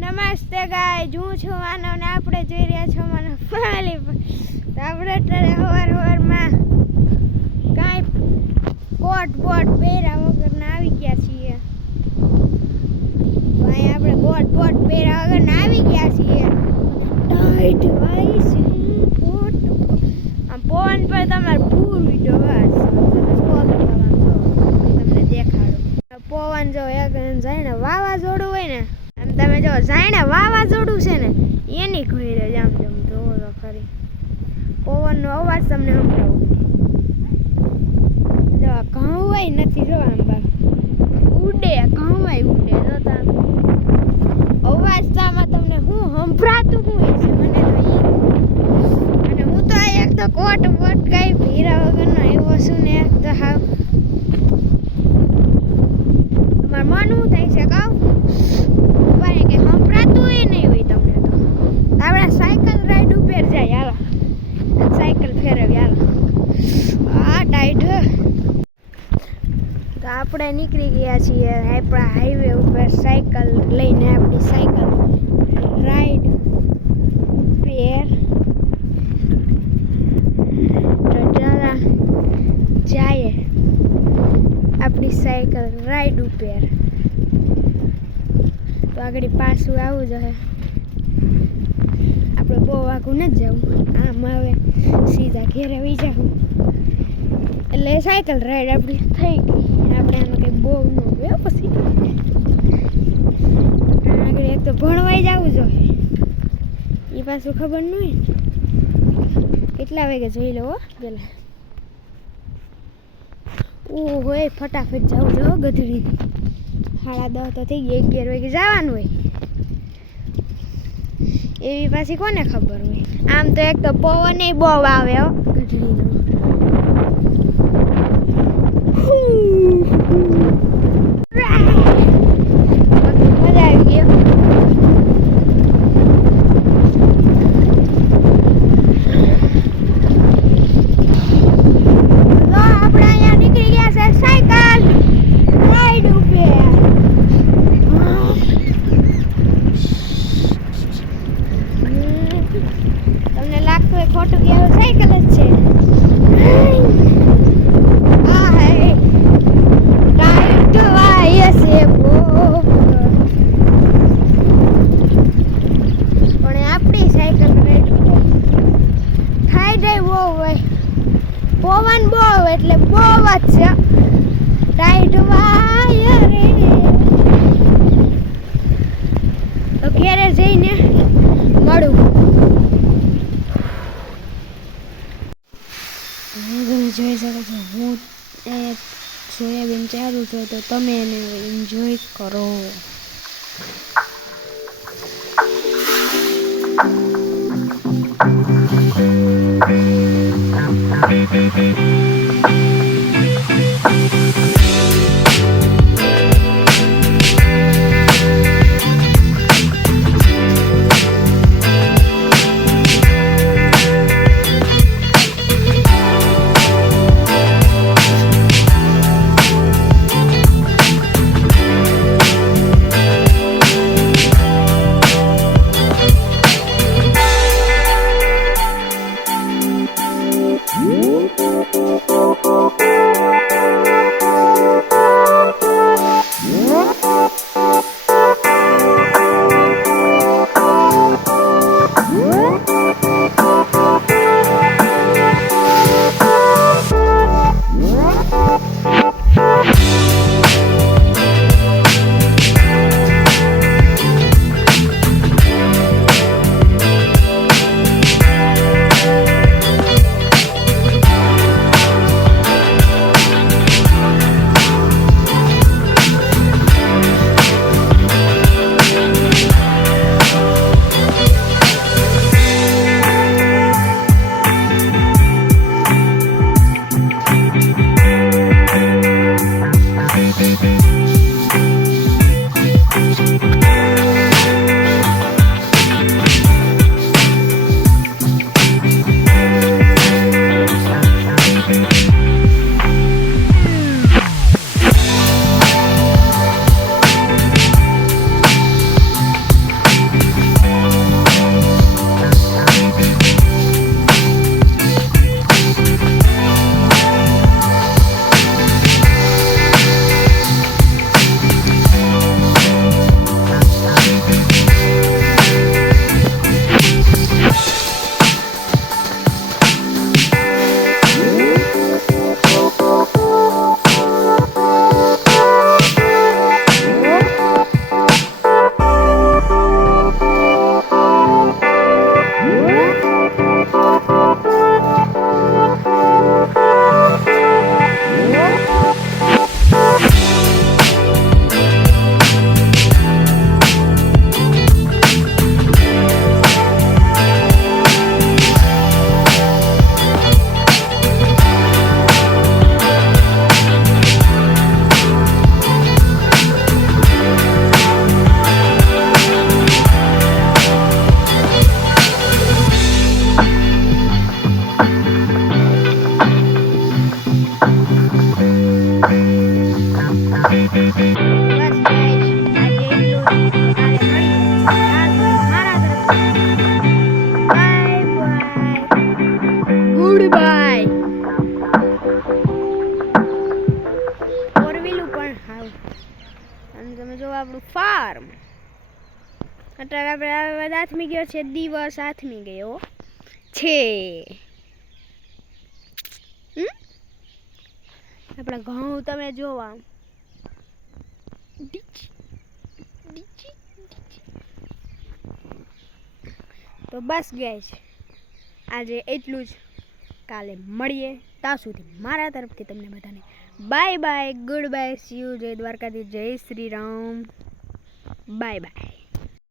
નમસ્તે ગાય હું છું માનવ ને આપણે જોઈ રહ્યા છો મને ફેમિલી પર તો આપણે અત્યારે હવારમાં કાંઈ કોટ બોટ પહેર્યા વગરના આવી ગયા છીએ ભાઈ આપણે કોટ પહેર્યા વગરના આવી ગયા છીએ ટાઈટ ભાઈ છે કોટ આમ પવન પર તમારે પૂર વિડીયો વાસ તમને દેખાડો પવન જો એક જાય ને વાવાઝોડું હોય ને આમ તમે જો જાણે વાવાઝોડું છે ને એની ઘોડે જામ જમ જોવો તો ખરી પવનનો અવાજ તમને સંભળાવું જો ઘઉંવાય નથી જો આમ બાર ઉડે ઘઉંવાય ઉડે જોતા અવાજ તો આમાં તમને શું સંભળાતું શું છે મને તો એ અને હું તો એક તો કોટ બોટ કઈ ભીરા વગરનો એવો છું ને એક તો હાવ તમારે મન શું થાય છે કહું કે સંભળાતું એ નહીં હોય તમને તો આપણે સાયકલ રાઈડ ઉપર જાય હાલો સાયકલ ફેરવી હાલો આ ટાઈટ તો આપણે નીકળી ગયા છીએ આપણા હાઈવે ઉપર સાયકલ લઈને આપણી સાયકલ રાઈડ ઉપર તો ચાલો જાય આપણી સાયકલ રાઈડ ઉપર તો આગળ પાછું આવું જોઈએ આપણે બહુ આઘું નથી જવું આમ હવે સીધા ઘેરે આવી જવું એટલે સાયકલ રાઈડ આપણી થઈ ગઈ આપણે આમાં કંઈ બહુ ન હોય પછી આગળ એક તો ભણવાઈ જવું જોઈએ એ પાછું ખબર ન હોય કેટલા વાગે જોઈ લો પેલા હોય ફટાફટ જવું જો ગધડી 10:30 તો થઈ ગઈ 11 વાગે જવાનું હોય એવી પાછી કોને ખબર હોય આમ તો એક તો પવન બહુ આવે હો ગધડીનો મજા આવી ગયો ખોટું કહેવું સાયકલ જ છે આ હે ટાઈટ વાય છે બો પણ આપણી સાયકલ રાઈડ થાય જાય બહુ હોય પવન બહુ એટલે બહુ જ છે ટાઈટ વાય રે તો ઘેરે જઈને મળું જોઈ શકો છો હું સોયાબીન ચારું છું તો તમે એને એન્જોય કરો Oh અત્યારે આપણે આથમી ગયો છે દિવસ, આથમી ગયો છે. આપણા ઘઉં તમે જોવા તો બસ ગાઈસ આજે એટલું જ. કાલે મળીએ. ત્યાં સુધી મારા તરફથી તમને બધાને bye bye, good bye, C you. જય દ્વારકાધીશ, જય શ્રી રામ, બાય બાય.